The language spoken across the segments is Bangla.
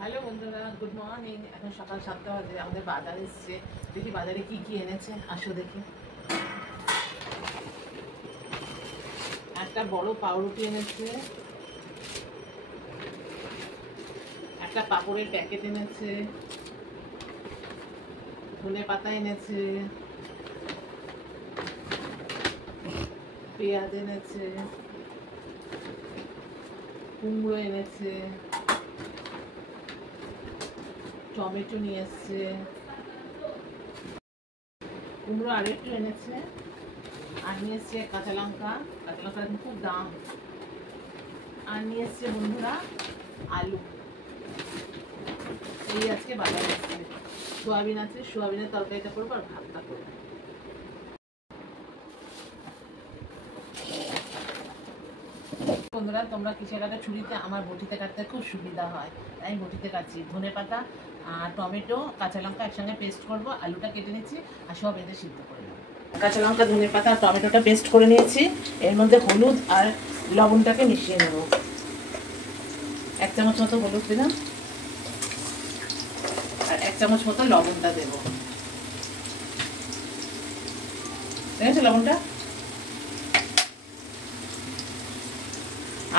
হ্যালো বন্ধুরা, গুড মর্নিং। এখন সকাল 7টা বাজে। আমাদের বাজার এসছে, দেখি বাজারে কি কি এনেছে। আসো দেখি। একটা বড় পাউরুটি এনেছে, একটা পাপড়ের প্যাকেট এনেছে, ধনে পাতা এনেছে, পেঁয়াজ এনেছে, কুমড়ো এনেছে, টমেটো নিয়ে এসছে, কুমড়ো আর একটু এনেছে, আর নিয়ে এসছে কাঁচা লঙ্কা। কাঁচা লঙ্কা খুব দাম। আর নিয়ে এসছে বন্ধুরা আলু। এই আজকে বাজারে এসছে। সোয়াবিন আছে, সোয়াবিনের তরকারিটা করবো আর ভাতটা করবো। বন্ধুরা, তোমরা কিসে কাটা? ছুরিতে। আমার বটিতে কাটতে খুব সুবিধা হয়, তাই বটিতে কাটছি। ধনে পাতা আর টমেটো কাঁচা লঙ্কা একসঙ্গে পেস্ট করবো। আলুটা কেটে নিচ্ছি আর সব এতে সিদ্ধ করে নেবো। কাঁচা লঙ্কা, ধনে পাতা আর টমেটোটা পেস্ট করে নিয়েছি। এর মধ্যে হলুদ আর লবণটাকে মিশিয়ে নেব। 1 চামচ মতো হলুদ দিলাম আর 1 চামচ মতো লবণটা দেবো। দেখেছো লবণটা?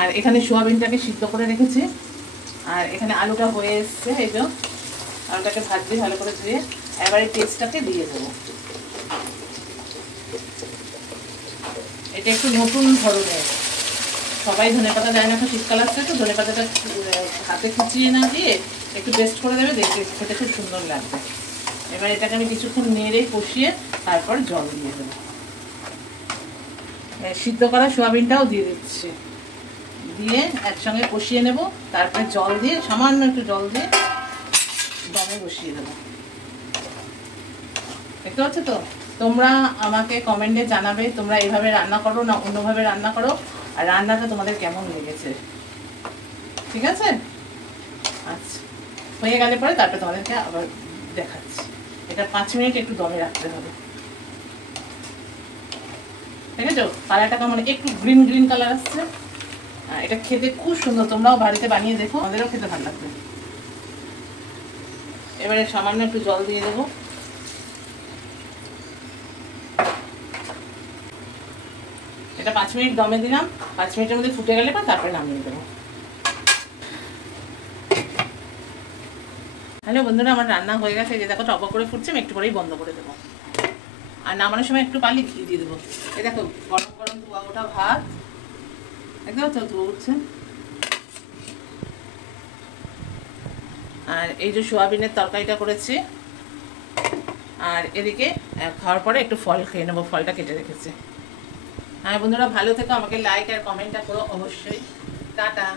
আর এখানে সোয়াবিনটাকে সিদ্ধ করে রেখেছি। আর এখানে আলুটা হয়ে এসছে। এই যে আলুটাকে ভাজছি ভালো করে ধুয়ে। এবারে পেস্টটাকে দিয়ে দেবো। এটা একটু নতুন ধরনের। সবাই ধনে পাতা দেয় না, এখন শীতকাল আসছে তো ধনে পাতাটা হাতে কুচিয়ে না দিয়ে একটু পেস্ট করে দেবে, দেখতে খেতে খুব সুন্দর লাগবে। এবার এটাকে আমি কিছুক্ষণ নেড়ে কষিয়ে তারপর জল দিয়ে দেবো। সিদ্ধ করা সোয়াবিনটাও দিয়ে দিচ্ছি, দিয়ে একসঙ্গে কষিয়ে নেব। তারপরে জল দিয়ে, সামান্য একটু জল দিয়ে দমে বসিয়ে দেবো। দেখতে পাচ্ছ তো? তোমরা আমাকে কমেন্টে জানাবে তোমরা এইভাবে রান্না করো না অন্যভাবে রান্না করো, আর রান্নাটা তোমাদের কেমন লেগেছে। ঠিক আছে? আচ্ছা, হয়ে গেলে পরে তারপরে তোমাদেরকে আবার দেখাচ্ছি। এটা 5 মিনিট একটু দমে রাখতে হবে। ঠিক আছে? কালারটা কেমন? একটু গ্রিন গ্রিন কালার আসছে। এটা খেতে খুব সুন্দর। তোমরাও বাড়িতে বানিয়ে দেখো, আমাদেরও খেতে ভালো লাগবে। এবারে সামান্য একটু জল দিয়ে দেবো। এটা 5 মিনিট দমে দিলাম। 5 মিনিটের মধ্যে ফুটে গেলে পর তারপরে নামিয়ে দেবো। হ্যালো বন্ধুরা, আমার রান্না হয়ে গেছে। যে দেখো টক করে ফুটছে, আমি একটু পরেই বন্ধ করে দেবো। আর নামানোর সময় একটু পালি ঘি দিয়ে দেবো। এই দেখো গরম গরম ধোয়া ওঠা ভাত, একদম তো ধোয়া উঠছে। আর এই যে সোয়াবিনের তরকারিটা করেছি। আর এদিকে খাওয়ার পরে একটু ফল খেয়ে নেবো, ফলটা কেটে রেখেছি। হ্যাঁ বন্ধুরা, ভালো থেকো। আমাকে লাইক আর কমেন্টটা করো অবশ্যই। টাটা।